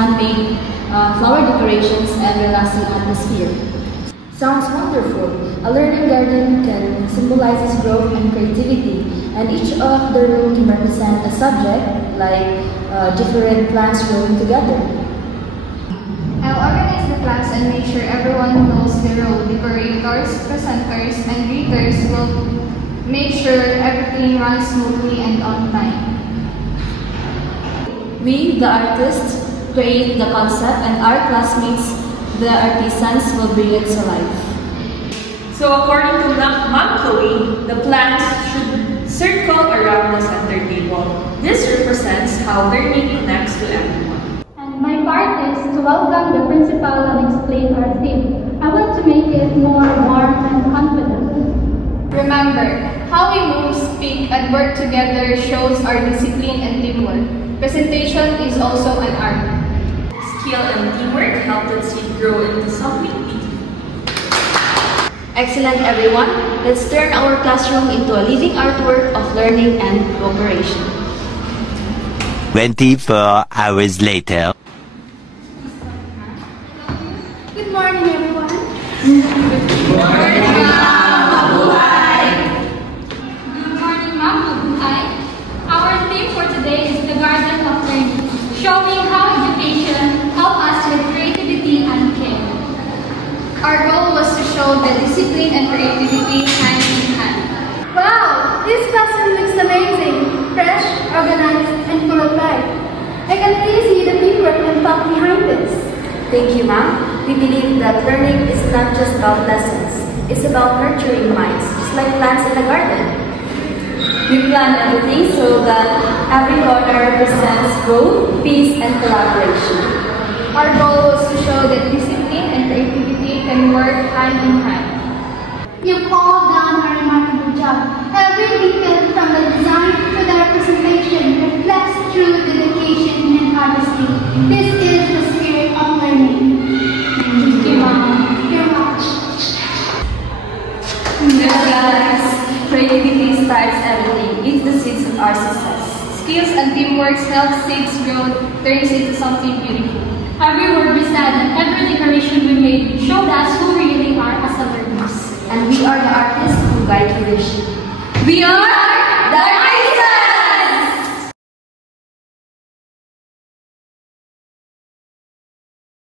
handmade flower decorations and relaxing atmosphere. Sounds wonderful. A learning garden can symbolize growth and creativity, and each of the room can represent a subject, like different plants growing together. I'll organize the plants and make sure everyone knows their role. Decorators, presenters, and greeters will make sure everything runs smoothly and on time. We, the artists, create the concept, and our classmates, the artisans, will bring it to life. So according to Ma'am Chloe, the plants should circle around the center table. This represents how learning connects to everyone. And my part is to welcome the principal and explain our theme. I want to make it more warm and confident. Remember, how we move, speak, and work together shows our discipline and teamwork. Presentation is also an art. Skill and teamwork help the team grow into something beautiful. Excellent, everyone. Let's turn our classroom into a living artwork of learning and cooperation. 24 hours later. Good morning, everyone. Good morning, Ma'am Mabuhay. Good morning, Ma'am Mabuhay. Our theme for today is the Garden of Learning, showing how education helps us with creativity and care. Our goal was to show the discipline and creativity hand in hand. Wow, this classroom looks amazing, fresh, organized, and full of life. I can really see the teamwork and thought behind this. Thank you, ma'am. We believe that learning is not just about lessons. It's about nurturing minds, just like plants in a garden. We plan everything so that every corner represents growth, peace, and collaboration. Our goal was to show that discipline and creativity can work hand in hand. You've all done a remarkable job. Every detail from the design to the representation reflects true dedication and honesty. This is the spirit of learning. Thank you, ma'am. You're much. Guys, creativity starts everything. It's the seeds of our success. Skills and teamwork help seeds grow, turns into something beautiful. Every word we said and every decoration we made showed us who we really are as learners. And we are the artists who guide your vision. We are